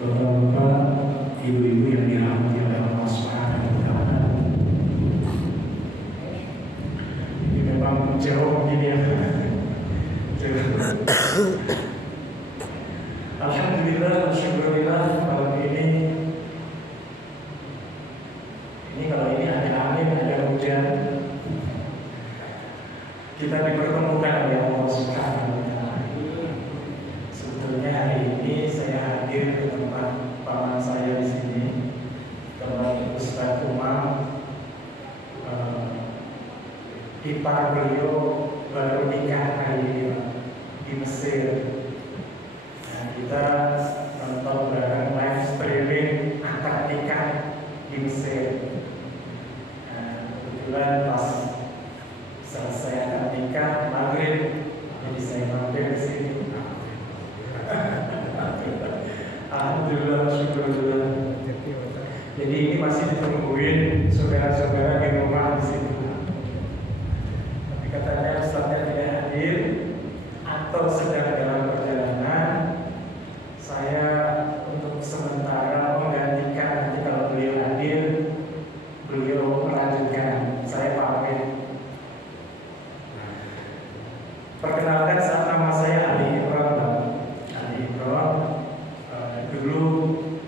Bapak-bapak, ibu-ibu yang dirahmati oleh Allah Subhanahu wa Ta'ala. Ini memang jauh ini ya. Alhamdulillah, syukurillah malam ini kalau ini ada angin, ada hujan, kita dipertemukan oleh Allah Subhanahu wa Ta'ala. Sebetulnya hari ini saya hadir ke tempat paman saya di sini, tempat Ustaz Umar. Ipar beliau baru nikah hari ini di Mesir. Nah, kita nonton bareng live streaming akad nikah di Mesir. Nah, kebetulan pas selesai akad nikah maghrib, jadi saya mampir ke sini. Alhamdulillah, syukurullah. Jadi ini masih ditungguin saudara-saudara di rumah di sini. Tapi katanya Ustaznya tidak hadir atau sedang dalam perjalanan. Saya untuk sementara menggantikan, nanti kalau beliau hadir, beliau melanjutkan. Saya pamit. Perkenalkan, nama saya Ali Imran. Ali Imran. Dulu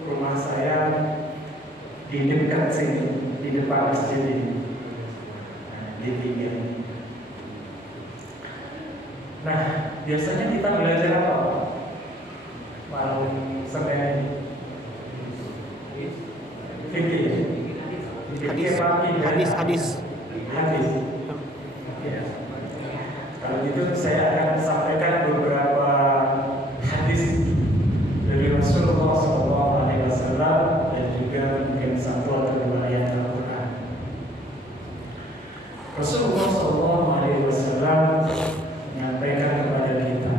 rumah saya di dekat sini, di depan masjid ini, di tiga. Nah, biasanya kita belajar apa? Malam Senin fikih, hadis. Ya. Kalau gitu saya akan sampaikan beberapa hadis dari Rasulullah SAW dan juga mungkin satu atau dua ayat Al-Quran. Rasulullah SAW menyampaikan kepada kita,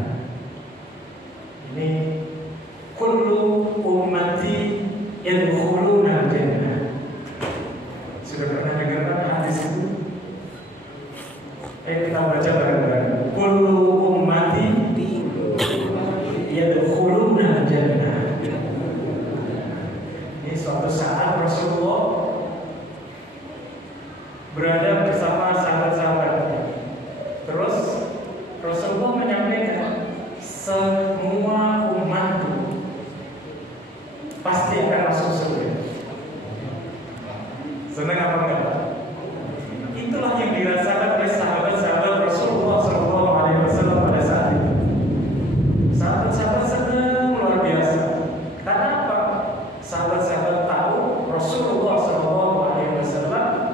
ini kullu ummati yadkhuluna jannah. Sudah pernah dengar hadis itu? Kita baca bareng-bareng. Kullu ummati yadkhuluna jannah. Ini suatu saat Rasulullah berada bersama sahabat-sahabatnya. Terus Rasulullah menyampaikan, semua umatku pasti akan masuk surga. Senang apa enggak? Itulah yang dirasakan oleh sahabat-sahabat Rasulullah SAW pada saat itu. Sahabat-sahabat senang luar biasa. Karena apa? Sahabat-sahabat tahu Rasulullah SAW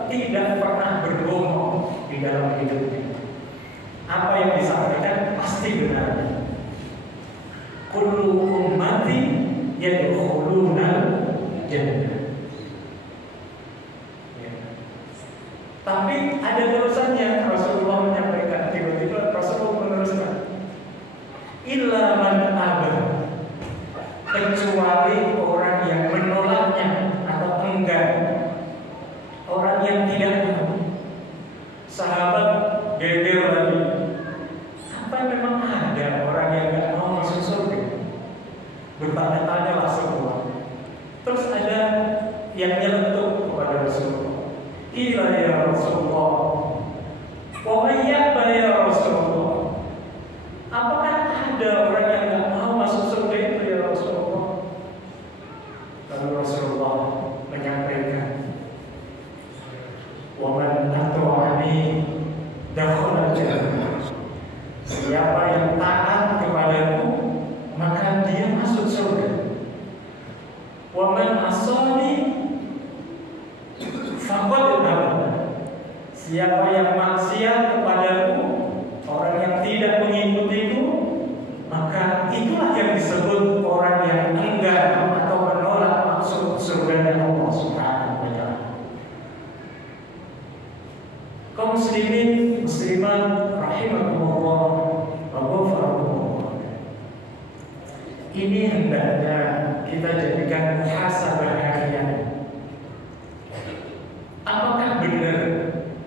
tidak pernah berbohong di dalam hidupnya. Apa yang disampaikan pasti benar. Kullu ummati yadkhuluna jannah. Tapi ada terusannya. Rasulullah menyampaikan, tiba-tiba Rasulullah meneruskan, illa man aba, kecuali orang yang menolaknya atau enggan, orang yang tidak mau. Sahabat geger lagi, apa memang ada orang yang tidak mau masuk surga? Bertanya-tanya lah semua. Terus ada yang nyeletuk kepada Rasulullah, ila ya Rasulullah, wa man ya'ba ya Rasulullah. Apakah ada orang yang tidak mau masuk surga itu ya Rasulullah? Lalu Rasulullah menyampaikan, wa man ata'ani dakhala jannah. Siapa yang taat kepadamu, maka dia masuk surga. Wa man asani faqad aba. Siapa yang maksiat kepadamu, orang yang tidak mengikutimu, maka itulah yang disebut orang yang enggan atau menolak masuk surga Allah Subhanahu wa Ta'ala. Kaum muslimin muslimat rahimakumullah wa ghafarakumullah. Ini hendaknya kita jadikan muhasabah harian. Apakah benar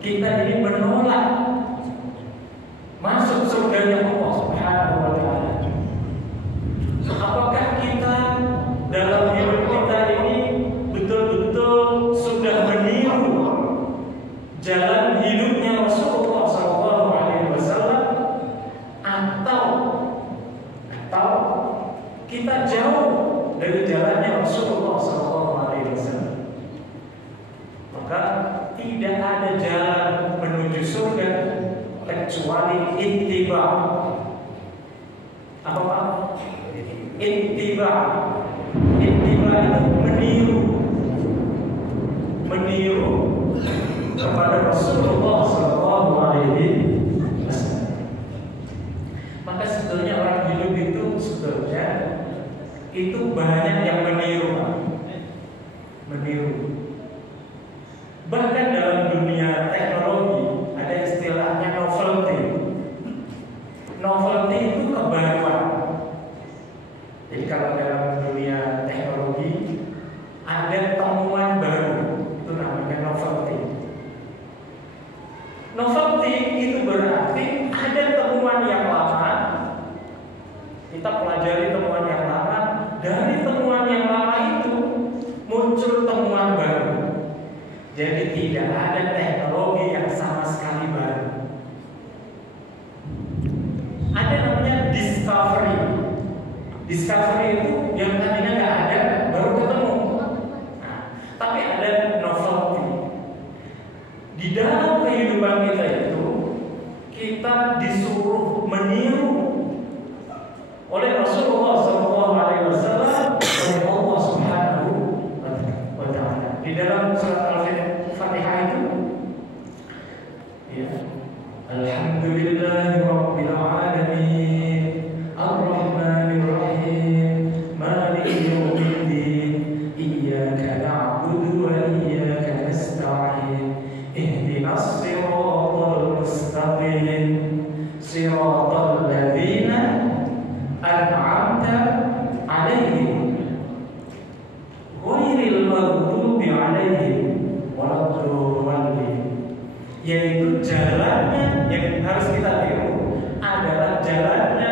kita ini menolak masuk surganya Allah Subhanahu wa Ta'ala? Apakah Tahu kita jauh dari jalannya Rasulullah SAW. Maka tidak ada jalan menuju surga kecuali ittiba. Apa Pak? Ittiba. Ittiba itu meniru kepada Rasulullah SAW. Maka sebetulnya orang hidup itu sebetulnya itu banyak yang meniru. Bahkan dalam dunia teknologi ada istilahnya novelty. Novelty itu kebaruan. Jadi kalau dalam dunia teknologi ada temuan baru, itu namanya novelty. Novelty itu berarti ada temuan yang lama, kita pelajari temuan yang lama, dari temuan yang lama itu muncul temuan baru. Jadi tidak ada teknologi yang sama sekali baru. Ada namanya discovery. Discovery itu yang tadinya nggak ada, baru ketemu. Nah, tapi ada novelty. Di dalam kehidupan kita itu, kita disuruh meniru oleh Rasulullah SAW, oleh Allah Subhanahu wa Ta'ala. Di dalam surat Al-Fatihah itu, ya, Alhamdulillahi Rabbil Alamin, Ar-Rahmanir Rahim, Maliki Yawmiddin, Iyyaka na'budu wa iyyaka nasta'in, Ihdinas siratal mustaqim, siratal ladzina an'amta 'alaihim, ghairil maghdubi 'alaihim waladdallin. Yaitu jalannya yang harus kita tiru adalah jalannya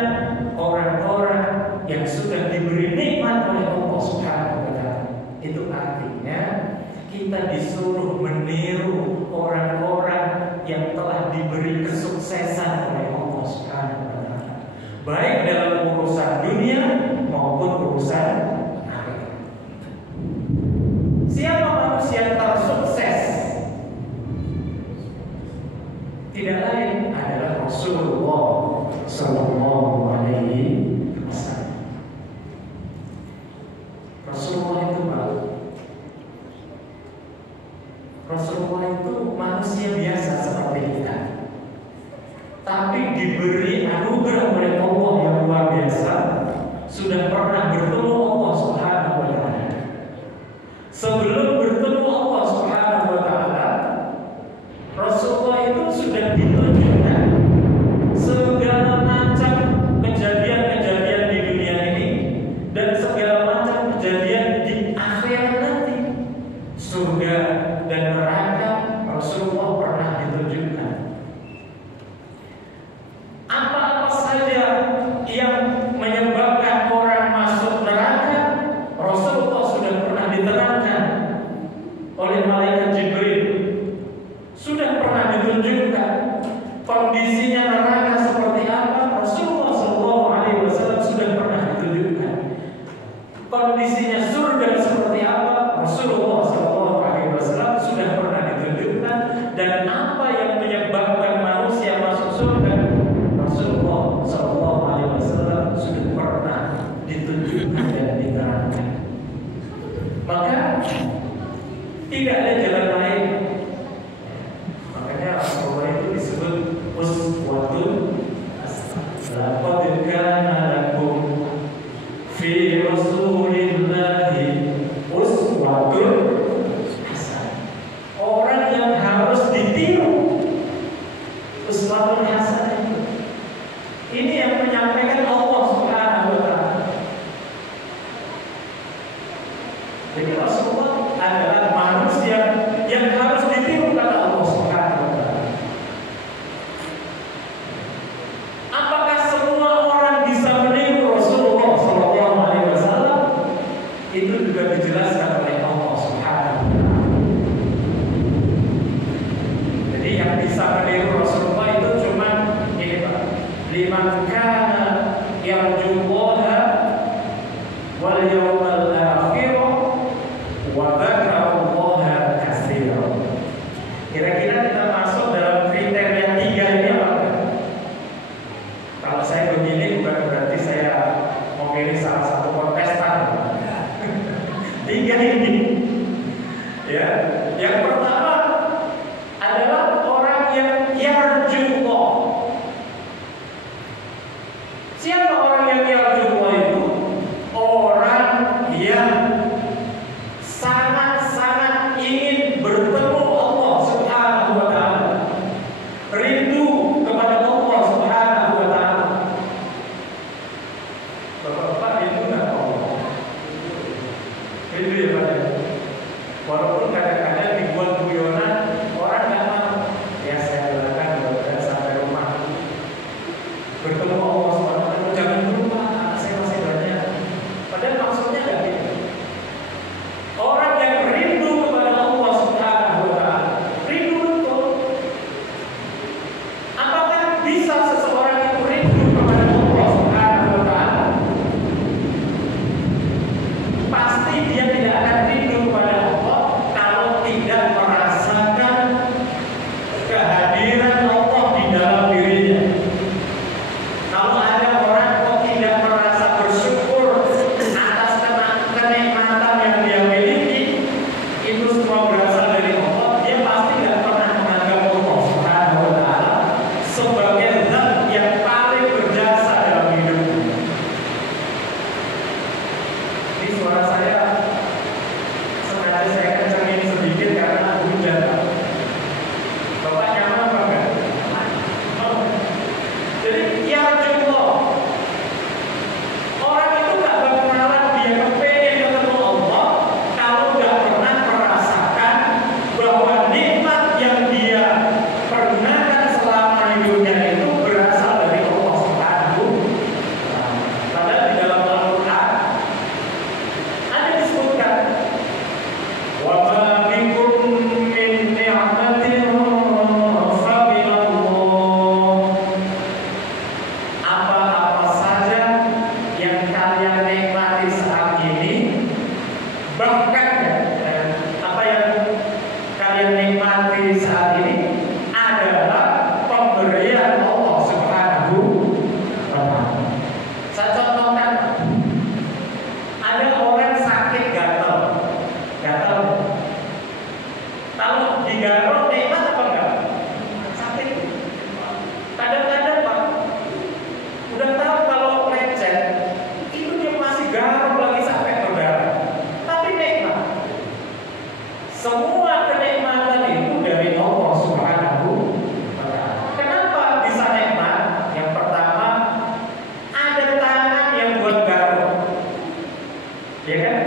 orang-orang yang sudah diberi nikmat oleh Allah Subhanahu wa Ta'ala. Itu artinya kita disuruh meniru orang-orang yang telah diberi kesuksesan oleh Allah Subhanahu wa Ta'ala, baik dalam urusan dunia maupun urusan akhirat. Siapa manusia tersukses? Tidak lain adalah Rasulullah Sallallahu Alaihi Wasallam. Rasulullah itu baru. Rasulullah itu manusia biasa seperti kita, tapi diberi anugerah oleh Allah yang luar biasa. Sudah pernah bertemu Allah Subhanahu wa Ta'ala. Sebelum bertemu Allah Subhanahu wa Ta'ala, Rasulullah itu sudah ditunjukkan segala macam kejadian-kejadian di dunia ini dan segala macam kejadian di akhirat nanti. Surga dan neraka Rasulullah pernah ditunjukkan. Apa-apa saja yang menyebabkan orang masuk neraka, Rasulullah sudah pernah diterangkan oleh malaikat Jibril. Sudah pernah ditunjukkan kondisinya neraka seperti apa, Rasulullah SAW sudah pernah ditunjukkan. Kondisinya surga seperti apa, Rasulullah SAW sudah pernah ditunjukkan. Dan apa yang menyebabkan manusia masuk surga, Rasulullah SAW sudah pernah ditunjukkan dan diterangkan. Maka tidak ada jalan lain. Rasulullah itu disebut uswatun hasanah. Laqad kana lakum fi Rasulillahi uswatun hasanah. Orang yang harus ditiru. Uswatun hasanah itu. Ini yang menyampaikan Allah Subhanahu wa Ta'ala. Jadi Rasulullah adalah manusia Bapak-bapak rindu nggak Allah? Rindu ya Pak? Walaupun kadang-kadang dibuat guyonan, orang nggak mau. Ya saya doakan mudah-mudahan sampai rumah bertemu Allah SWT. Jangan lupa anak saya masih banyak. Padahal maksudnya nggak gitu. Orang yang rindu kepada Allah SWT, rindu betul. Apakah bisa seseorang itu rindu kepada Allah SWT? Pasti dia tidak akan rindu kepada Allah kalau tidak merasakan kehadiran Allah di dalam dirinya. Kalau ada orang kok tidak merasa bersyukur atas kenikmatan yang dia miliki, itu semua berasal dari Allah. Dia pasti tidak pernah menganggap Allah Subhanahu wa Ta'ala sebagai zat yang paling berjasa dalam hidupnya. Ini suara saya sengaja saya kencengin sedikit karena hujan. Bapak nyaman apa enggak? Oh. Jadi ya Allah, orang itu nggak bakalan dia kepengen ketemu Allah kalau nggak pernah merasakan bahwa nikmat yang dia pergunakan selama hidupnya itu berasal dari Allah Subhanahu wa Ta'ala. Padahal di dalam Al-Quran ada disebutkan wa ma bikum min ni'matin fa min Allah. Apa-apa saja yang kalian nikmati saat ini, bahkan apa yang kalian nikmati saat ini adalah pemberian Allah Subhanahu wa Ta'ala. Saya contohkan, ada orang sakit gatal. Kalau digaruk nikmat apa enggak? Sakit. Kadang-kadang Pak, udah tahu kalau lecet itu dia masih garuk lagi sampai berdarah. Tapi nikmat. Semua kenikmatan itu dari Allah Subhanahu wa Ta'ala. Kenapa bisa nikmat? Yang pertama, ada tangan yang buat garuk. Ya kan?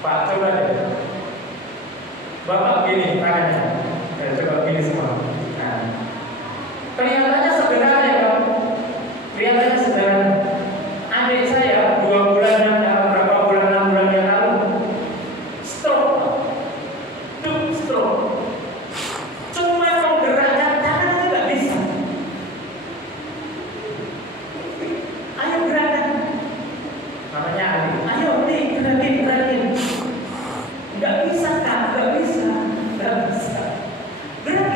Pak, coba deh. Bapak gini tangannya. Coba gini semua. Nah, kelihatannya sederhana ya, kelihatannya sederhana. Adik saya 6 bulan yang lalu stroke. Cuma menggerakkan tangan aja nggak bisa. Ayo gerakan. Namanya Ali. Ayo nih gerakin. Nggak bisa Kak, nggak bisa. Gerakan.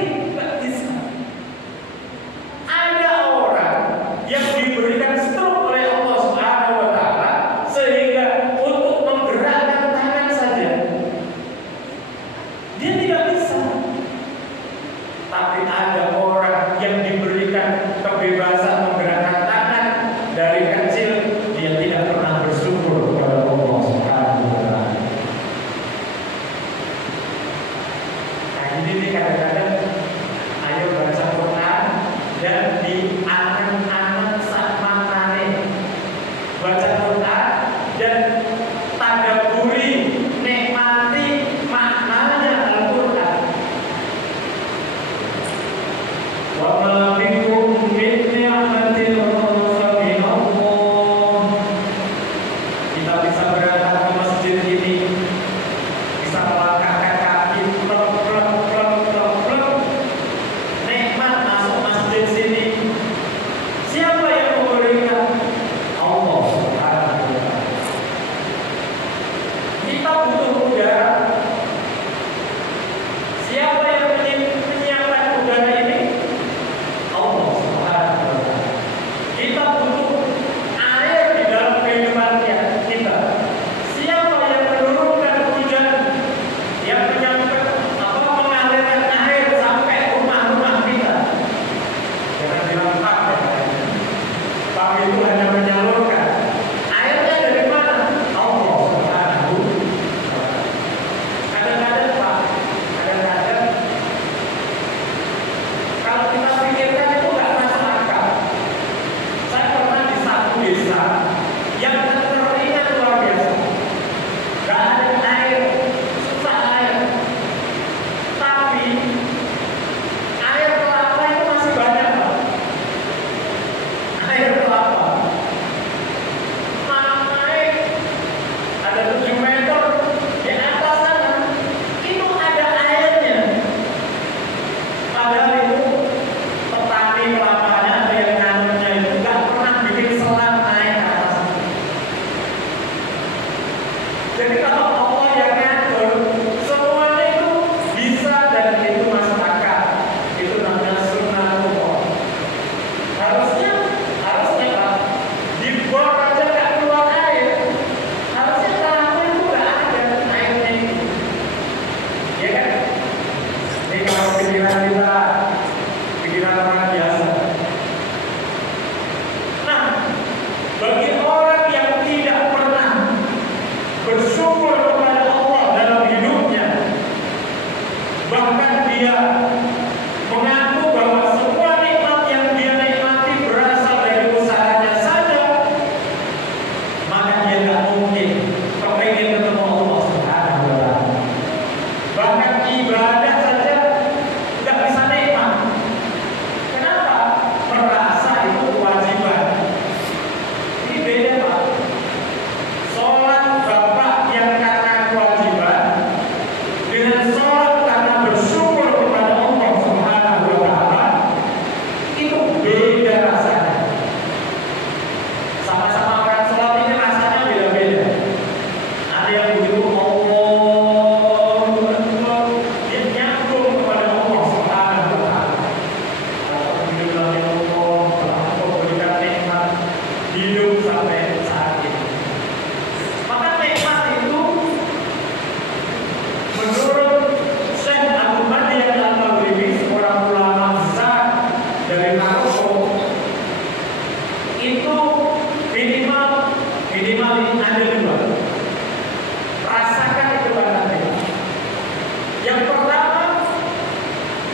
minimal ini ada dua. Rasakan itu nanti. Yang pertama,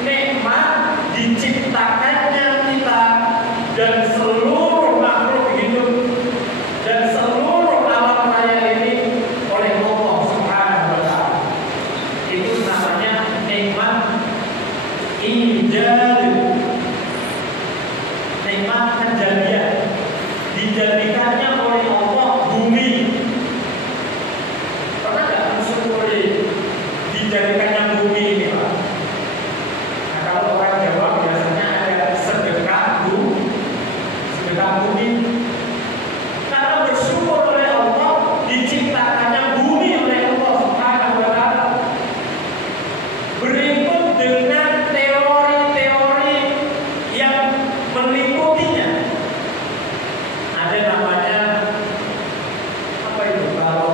nikmat diciptakannya kita dan seluruh makhluk hidup dan seluruh alam raya ini oleh Allah Subhanahu wa Ta'ala. Itu namanya nikmat ijad, nikmat kejadian. Dijadikannya oleh Allah bumi. Pernah nggak mensyukuri dijadikannya bumi ini, Pak? Nah, kalau orang Jawa biasanya ada sedekah bumi. Karena bersyukur oleh Allah diciptakannya bumi oleh Allah Subhanahu wa Ta'ala. Berikut dengan teori-teori yang melingkupinya. Ada namanya apa itu? Kalau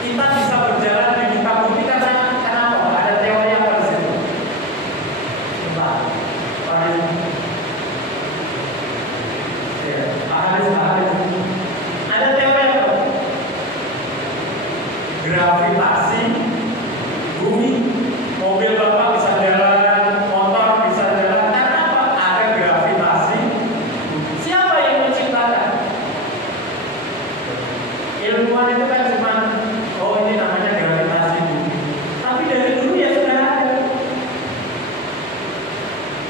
kita bisa berjalan di muka bumi karena apa? Ada teori apa di situ? Entah. Ada teori apa? Gravitasi bumi. Mobil Bapak bisa jalan, motor bisa jalan. Karena apa? Ada gravitasi. Siapa yang menciptakan? Ilmuwan itu kan cuma, oh ini namanya gravitasi bumi. Tapi dari dulu ya sudah ada.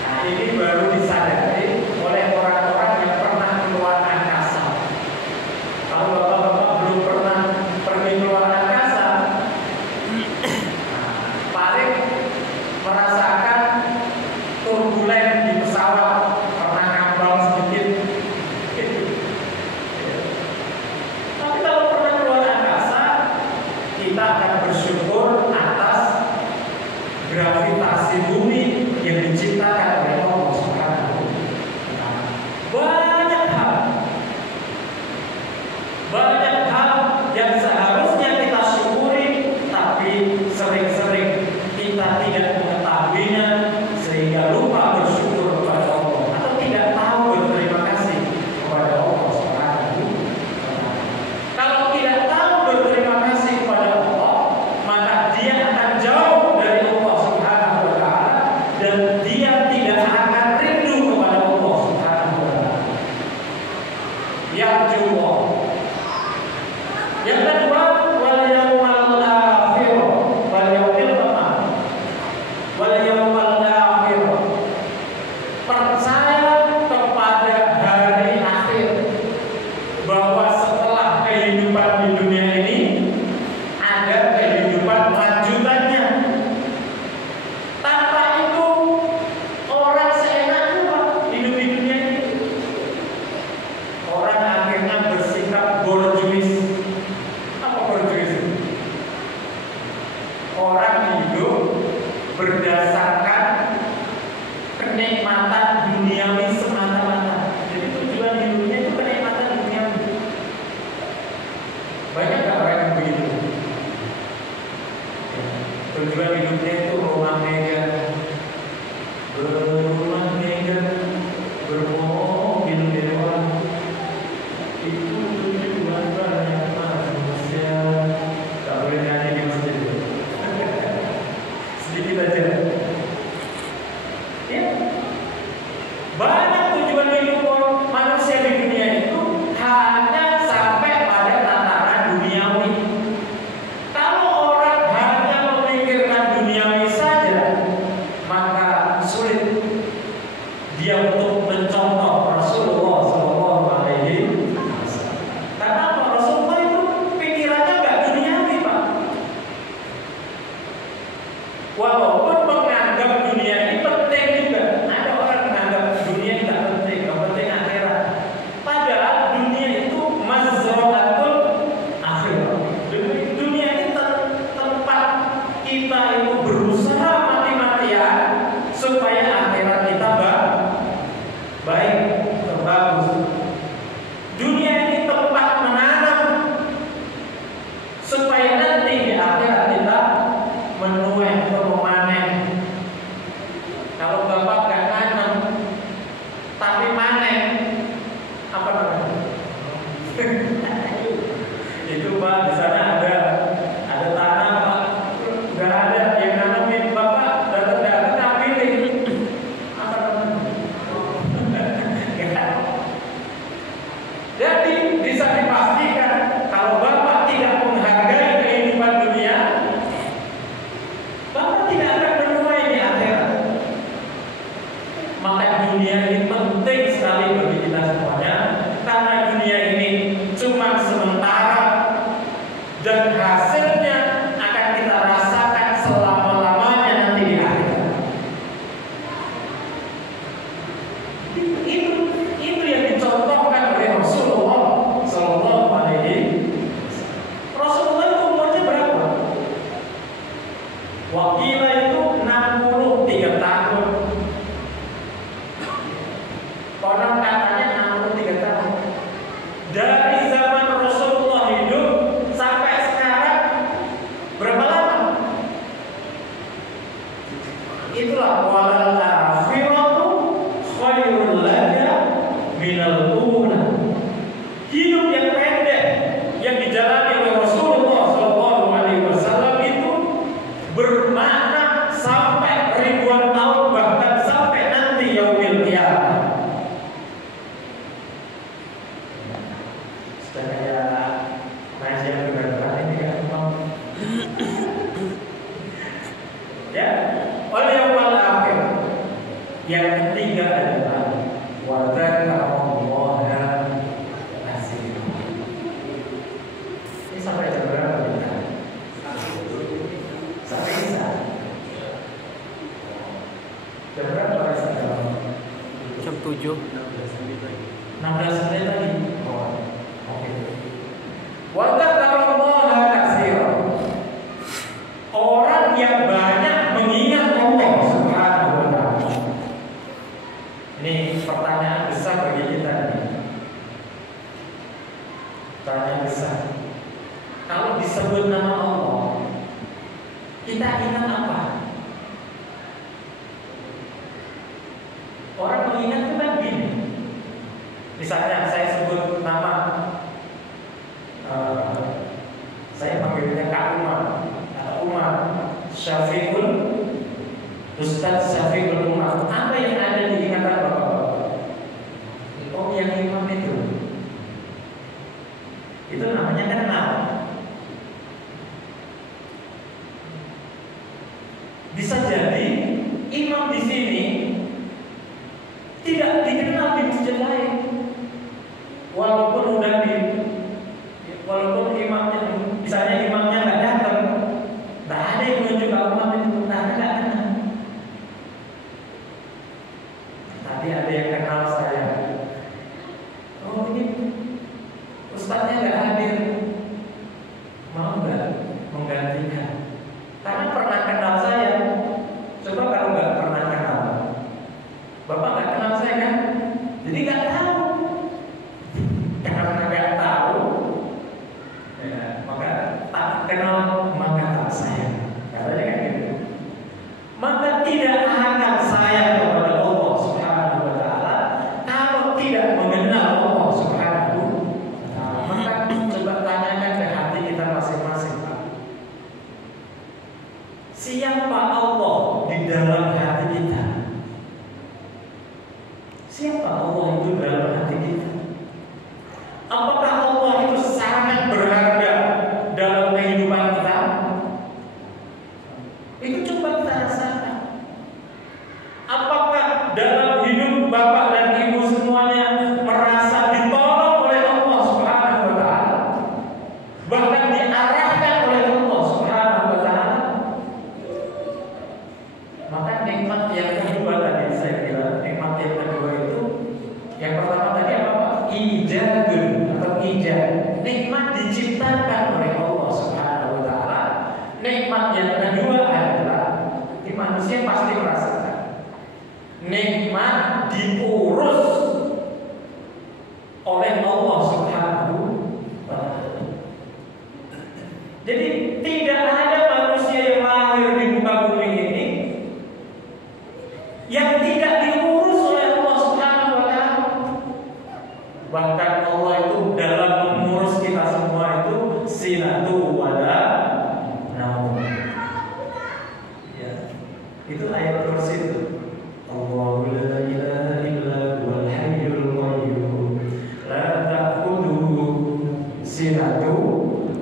Nah, ini baru disadari oleh orang-orang yang pernah keluar angkasa. Kalau bapak-bapak belum pernah pergi keluar angkasa, paling merasakan turbulen di pesawat, pernah ngambang sedikit. Tapi kalau pernah keluar angkasa, kita akan bersyukur atas gravitasi bumi yang diciptakan oleh Allah Subhanahu wa Ta'ala. Banyak hal yang seharusnya kita syukuri, tapi sering-sering kita tidak mengetahuinya sehingga lupa bersyukur kepada Allah atau tidak tahu berterima kasih kepada Allah Subhanahu wa Ta'ala. Kalau tidak tahu berterima kasih kepada Allah, maka dia akan jauh dari Allah Subhanahu wa Ta'ala dan dia tidak akan rindu kepada Allah Subhanahu wa Ta'ala. Yang kedua, wal yaumal akhir, wal yaumal akhir. Percaya kepada hari akhir, bahwa setelah kehidupan di dunia ini ada kehidupan lanjutannya. Tanpa itu orang seenaknya Pak, hidup di dunia ini. Orang akhirnya bersikap borjuis ummal ula. Hidup yang pendek yang dijalani oleh Rasulullah SAW itu bermakna sampai ribuan tahun, bahkan sampai nanti yaumil qiyamah. Sudah kayak ngaji yang berat-berat ini kan, ya. Wal yaumil akhir. Yang ketiga adalah wa dzakarallaha katsiran. Ini sampai jam berapa kita? Sampai bisa. Jam berapa kita? Jam 7. 16 menit lagi. Oh, oke. Wa dzakarallaha katsiran. Orang yang banyak mengingat Allah Subhanahu wa taala. Ini pertanyaan besar bagi kita nih. Pertanyaan besar. Kalau disebut nama Allah, kita ingat apa? Orang mengingat itu kan gini. Misalnya saya sebut nama, saya panggilnya Kak Umar atau Umar Syafiqul, Ustaz Syafiqul Umar. Apa yang ada di ingatan Bapak-bapak? Oh, yang imam itu. Itu namanya kenal. Bisa jadi imam di sini tidak dikenal di masjid lain, walaupun imamnya, misalnya imamnya nggak datang, nggak ada yang menunjuk imam itu, nggak kenal. Tadi ada yang kenal saya. Oh, ini ustaznya nggak hadir, mau nggak menggantikan? Karena pernah kenal saya. Coba kalau nggak pernah kenal, Bapak nggak kenal saya kan? Jadi nggak tahu. Karena nggak tahu, ya, maka tak kenal maka tak sayang. Katanya kan gitu. Maka tidak akan sayang kepada Allah Subhanahu wa taala kalau tidak mengenal Allah Subhanahu wa taala. Maka coba tanyakan ke hati kita masing-masing, Pak. Siapa Allah di dalam hati kita? Siapa Allah itu dalam hati kita? Apakah Allah itu sangat berharga dalam kehidupan kita? Itu coba kita rasakan. Apakah dalam hidup Bapak dan Ibu semuanya merasa ditolong oleh Allah Subhanahu wa taala? Bahkan diarahkan oleh Allah Subhanahu wa taala? Maka nikmat yang kedua tadi saya bilang, nikmat yang kedua itu, yang pertama tadi apa? Ijadun atau ijad. Nikmat diciptakan oleh Allah Subhanahu wa taala. Nikmat yang kedua adalah di manusia pasti merasakan. Nikmat diurus oleh Allah Subhanahu wa taala. Jadi tidak ada manusia yang lahir di muka bumi ini yang tidak diurus oleh Allah Subhanahu wa taala. Bahkan Allah itu dalam mengurus kita semua itu sinatu wala naum. Ya. Itu ayat kursi itu. Allahu la ilaha illa huwal hayyul qayyum la ta'khudhuhu sinatu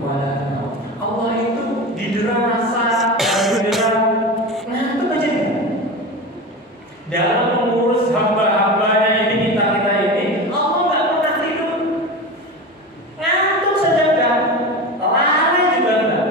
wala naum. Allah itu didera rasa, didera ngantuk aja dia. Dalam mengurus hamba-hambanya ini, kita ini, Allah nggak pernah tidur, ngantuk saja enggak, lalai juga enggak.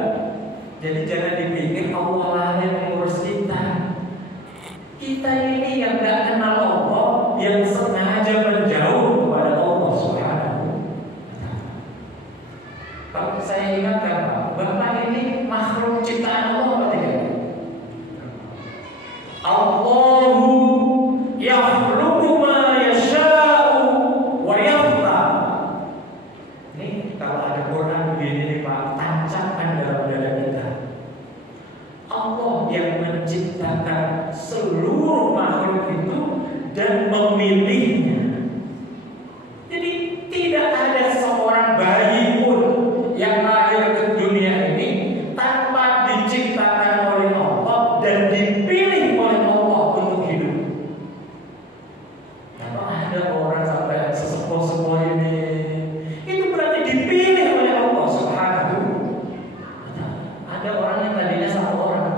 zalimin. Itu berarti dipilih oleh Allah Subhanahu wa ta'ala. Ada orang yang tadinya satu orang,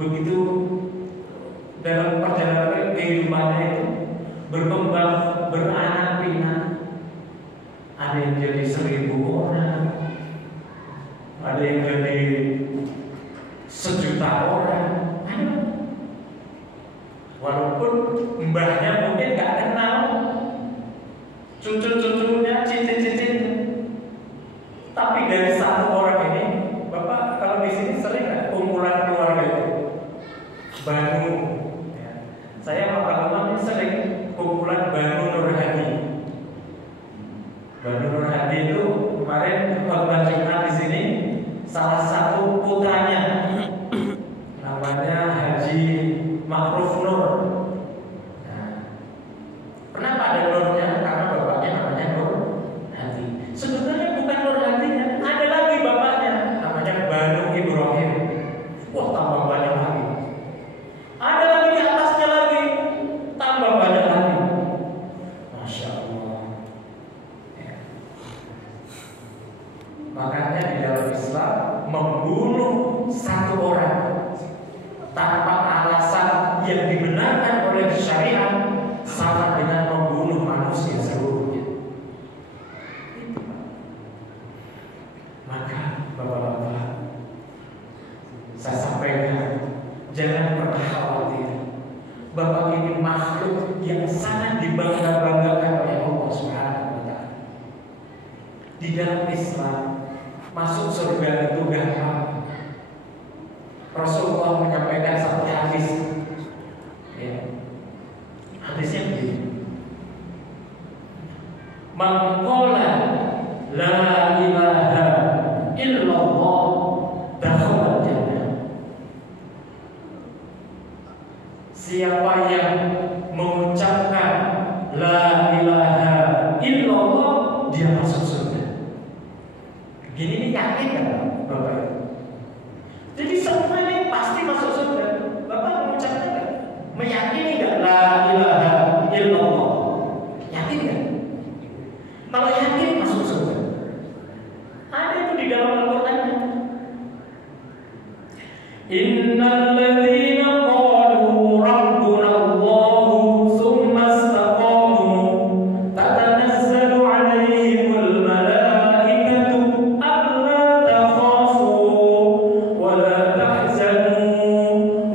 begitu dalam perjalanan kehidupannya itu berkembang, beranak pinak. Ada yang jadi 1000 orang, ada yang jadi 1.000.000 orang. Walaupun mbahnya mungkin gak kenal, cucu-cucunya, cicit-cicitnya, tapi dari satu orang ini, Bapak kalau di sini sering gak kumpulan keluarga itu? Banu, ya. Saya sama Pak Umar sering kumpulan Banu Nur Hadi. Banu Nur Hadi itu kemarin khotbah Jumat di sini, salah satu putranya namanya Haji Ma'ruf Nur. Nah, kenapa ada Nurnya? Karena bapaknya namanya Nur Hadi. Sebenarnya bukan Nur Hadinya, ada lagi bapaknya namanya Banu Ibrahim. Wah, tambah banyak lagi. Ada lagi di atasnya lagi, tambah banyak lagi. Masya Allah. Ya. Makanya di dalam Islam membunuh satu orang tanpa alasan yang dibenarkan oleh syariat sama dengan membunuh manusia seluruhnya. Maka bapak-bapak, saya sampaikan, jangan pernah khawatir. Bapak ini makhluk yang sangat dibangga-banggakan oleh Allah Subhanahu wa ta'ala. Di dalam Islam, masuk surga itu gampang. Rasulullah menyampaikan satu hadis, ya. Hadisnya begini: Man qala la ilaha illallah dakhala jannah. Siapa yang mengucapkan la ilaha illallah, dia masuk surga. Gini nih, yakin kan Bapak? Jadi semua ini pasti masuk surga. Bapak mengucapkan nggak? Meyakini nggak la ilaha illallah? Yakin nggak? Kalau yakin masuk surga. Ada itu di dalam Al-Quran. Innal ladzina qalu rabbuna Allahu tsumma istaqamu tatanazzalu 'alaihimul malaikatu alla takhafu wa la tahzanu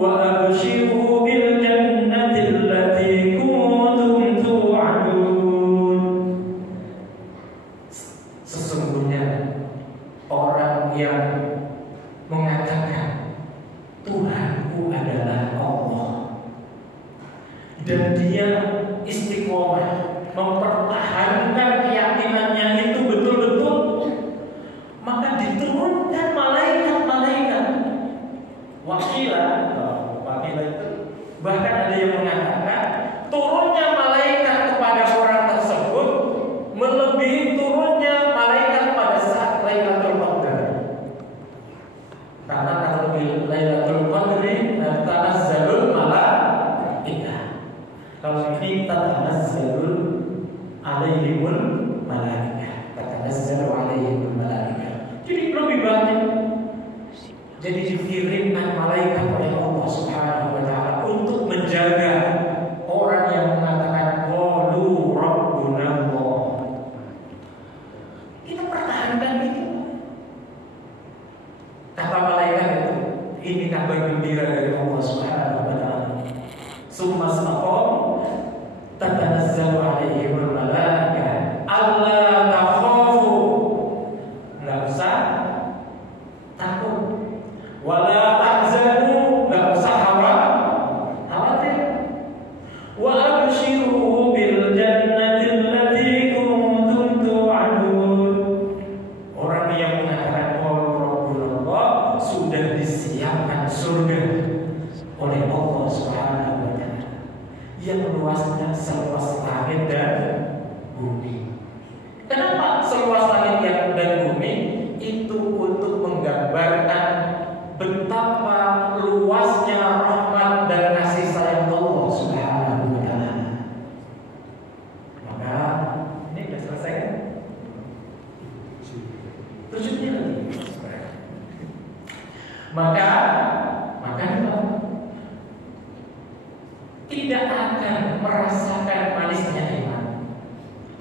wa abshiru bil jannati allati kuntum tu'adun. Sesungguhnya orang yang mengatakan Tuhanku adalah Allah dan dia istiqomah mempertahankan keyakinannya itu betul-betul, maka diturunkan malaikat-malaikat. Wakilah itu bahkan ada yang mengatakan turunnya malaikat kepada orang tersebut melebihi turunnya malaikat pada saat Lailatul Qadar. Karena kalau di Lailatul Qadri tanazzalul malaikah. Kalau ini tanazzalul alaihimul malaikah. Tanazzalu alaihimul malaikah. Jadi lebih banyak. Jadi dikirimkan malaikat oleh Allah Subhanahu wa ta'ala untuk menjaga orang yang mengatakan qalu rabbuna Allah. Kita pertahankan itu. Kata malaikat itu, ini kabar gembira dari Allah Subhanahu wa ta'ala. Summa istaqamu tatanazzalu alaihimul malaikah alla takhafu. Enggak usah takut. Wala tahzanu, enggak usah khawatir. Maka tidak akan merasakan manisnya iman,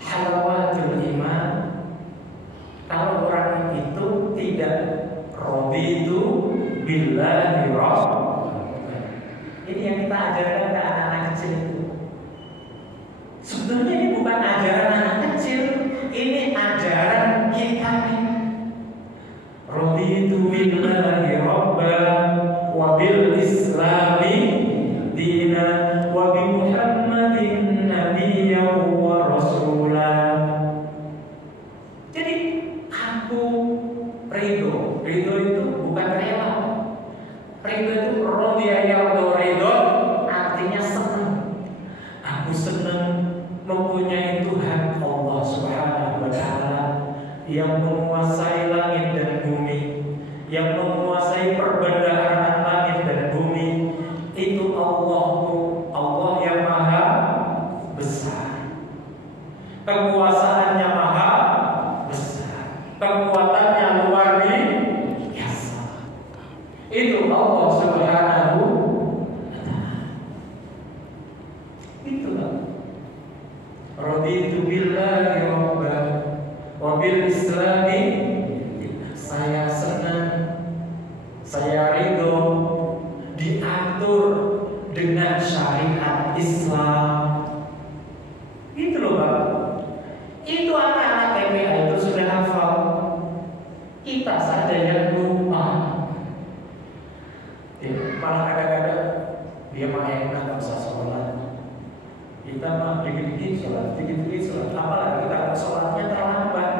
halawatul iman, kalau orang itu tidak raditu billahi rabb. Ini yang kita ajarkan ke anak-anak kecil itu. Sebenarnya ini bukan ajaran anak kecil, ini ajaran kita. Raditu billahi rabban wa bil islami dinan wa bi Muhammadin nabiyyan wa rasulan. Jadi aku ridho itu bukan rela. Ridho itu ridho artinya senang. Aku senang mempunyai Tuhan Allah Subhanahu wa Ta'ala yang menguasai langit dan bumi, yang menguasai perbendaharaan langit dan bumi. Itu Allah yang maha besar, kekuasaannya maha besar, kekuatannya luar biasa. Itu Allah Subhanahu wa Ta'ala. Itulah raditu billahi rabban wa bil islami. Saya senang, saya ridho diatur dengan syariat Islam. Itu loh Pak. Itu anak-anak TPA itu sudah hafal. Kita saja yang lupa. Malah kadang-kadang dia mah enak nggak usah sholat. Kita mah dikit-dikit sholat. Apalagi kalau sholatnya terlambat.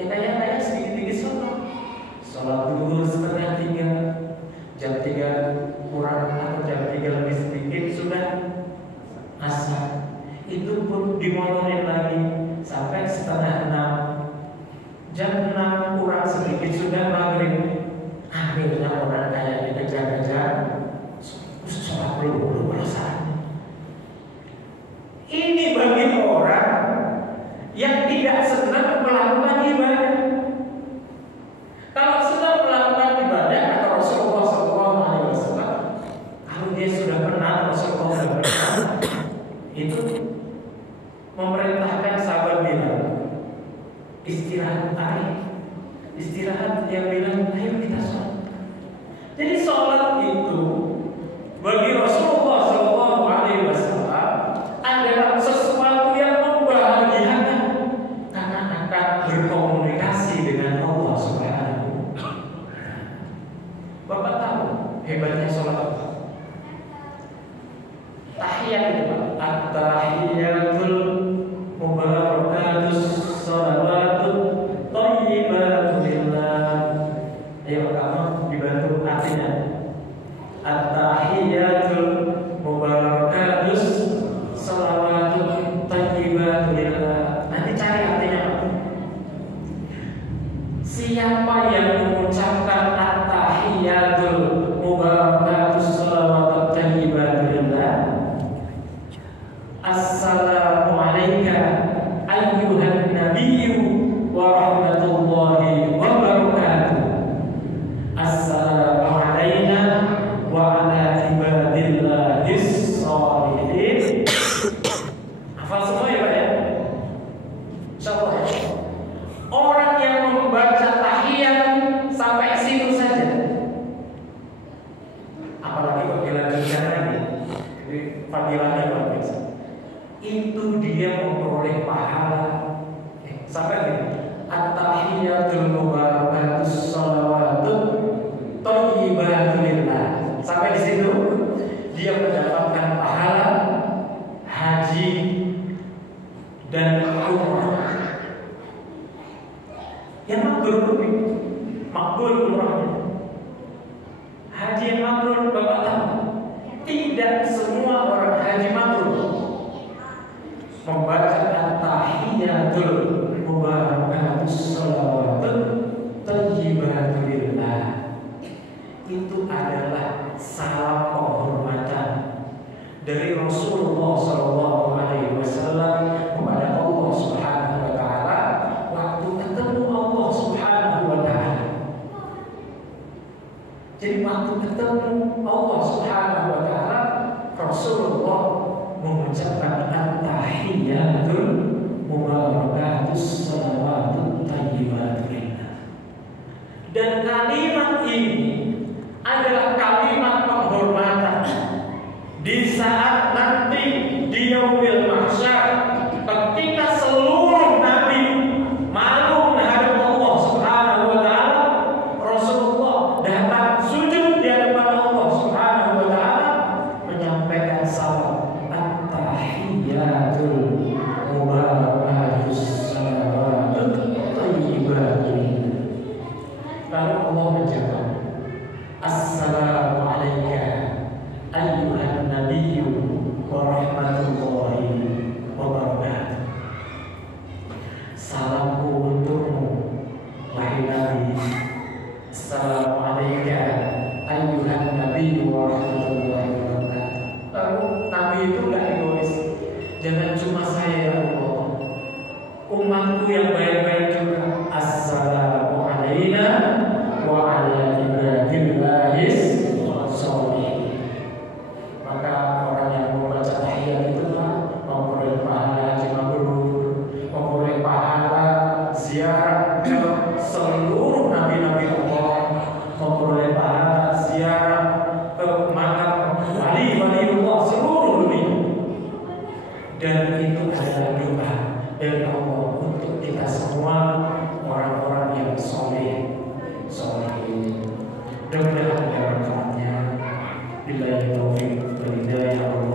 Ya kayak sedikit-sedikit sholat. Sholat dulu setengah 3, jam 3 kurang atau jam 3 lebih sedikit sudah asar. Itu pun dimotorin lagi sampai setengah 6. Jam 6 kurang sedikit sudah maghrib. Akhirnya orang kayak dikejar-kejar sholat belum saatnya. Ini bagi orang yang tidak senang melakukan ibadah. Kalau senang melakukan ibadah atau Rasulullah SAW, kalau dia sudah pernah, Rasulullah sudah pernah, itu memerintahkan sahabat bilang istirahat dia bilang ayo kita sholat. Jadi sholat itu bagi Rasulullah SAW adalah sesuatu yang membahagiakan karena akan berkomunikasi dengan Allah Subhanahu. Bapak tahu hebatnya sholat apa? Tahiyat itu Pak. At-tahiyatul mubarakatus shalawatut thayyibatu lillah. Ayo kamu dibantu artinya. At-tahiyatul mubarakatus shalawatut thayyibatu lillah. Nanti cari artinya Pak. Siapa yang mengucapkan at-tahiyatul mubarakatus shalawatut thayyibatu lillah, assalamu alayka ayyuhan nabiyyu wa rahmatullahi wa barakatuh. Assalamu alayna wa ala ibadillahis shalihin. Hafal semua ya Pak ya? Insyaallah ya. Orang yang membaca tahiyat sampai situ saja, apalagi kok dilanjutkan lagi, jadi fadilahnya luar biasa. Itu dia memperoleh pahala sampai ini. At-tahiyatul mubarakatus shalawatut thayyibatu lillah. Sampai di situ dia mendapatkan pahala haji dan umrah. Yang makbul umrahnya. Haji yang mabrur Bapak tahu, tidak semua orang haji mabrur membaca at-tahiyatul mubarakatus shalawatut thayyibatu lillah. Itu adalah salam penghormatan dari Rasulullah SAW kepada Allah Subhanahu wa Ta'ala waktu ketemu Allah Subhanahu wa Ta'ala. nabi, waliullah seluruh dunia. Dan itu adalah doa dari Allah untuk kita semua orang-orang yang soleh. Mudah-mudahan ada manfaatnya. Billahi taufiq wal hidayah.